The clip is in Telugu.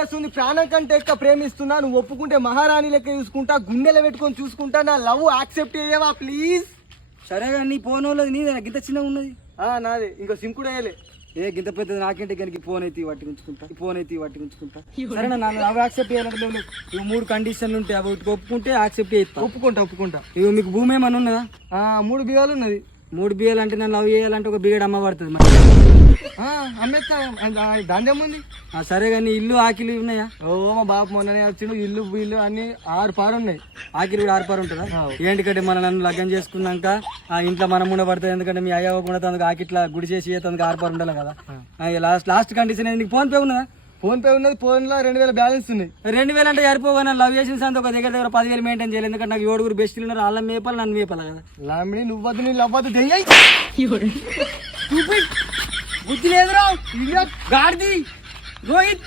చెల్లెస్తుంది ప్రాణం కంటే ఎక్కువ ప్రేమిస్తున్నా. నువ్వు ఒప్పుకుంటే మహారాణి లెక్క చూసుకుంటా, గుండెలో పెట్టుకొని చూసుకుంటా. నా లవ్ యాక్సెప్ట్ చేయవా ప్లీజ్? సరే కానీ నీ ఫోన్ వాళ్ళది నీ గింత చిన్నగా ఉన్నది. నాదే, ఇంకో సిమ్ కూడా వేయలే. గింత పెద్దది నాకేంటి కనుక ఫోన్ అయితే వాటి ఉంచుకుంటా. సరే నన్ను అవి యాక్సెప్ట్ చేయాలంటే ఇవి 3 కండిషన్లు ఉంటాయి. అవి ఒప్పుకుంటే యాక్సెప్ట్ చేస్తా. ఒప్పుకుంటా. ఇవి మీకు భూమి ఏమన్నా ఉన్నదా? 3 బిగాలు ఉన్నది. 3 బియ్యాలు అంటే నన్ను లవ్ చేయాలంటే ఒక బిగడ అమ్మ పడుతుంది. అమ్మేస్తా, దాందేముంది. సరే కానీ ఇల్లు ఆకిలి ఉన్నాయా? మా బాబు మొన్ననే వచ్చిండు. ఇల్లు బిల్లు అన్ని 6 పారు ఉన్నాయి. ఆకిలి కూడా 6 పారు ఉంటుందా? ఏంటికంటే మన నన్ను లగ్గం చేసుకున్నాక ఆ ఇంట్లో మనం ముండ పడుతుంది. ఎందుకంటే మీ అయ్యవ కూడా తనకు ఆకిట్లా గుడి చేసి తనకు 6 పారు ఉండాలి కదా. లాస్ట్ కండిషన్ నీకు ఫోన్ పే ఉన్నదా? ఫోన్ పే ఉన్నది. ఫోన్ లో 2000 బ్యాలెన్స్ ఉన్నాయి. 2000 అంటే సరిపోగా లవ్ చేసిన సంత ఒక దగ్గర 10,000 మెయింటైన్ చేయాలి. ఎందుకంటే నాకు 7 బెస్ట్లు ఉన్నారు. వాళ్ళ మేపాలి, నన్ను మేపాలి కదా. లామిడి నువ్వద్దు, నీ లవ్వద్దు, దెయ్యాయి బుద్ధి లేదురా గాడిది రోహిత్.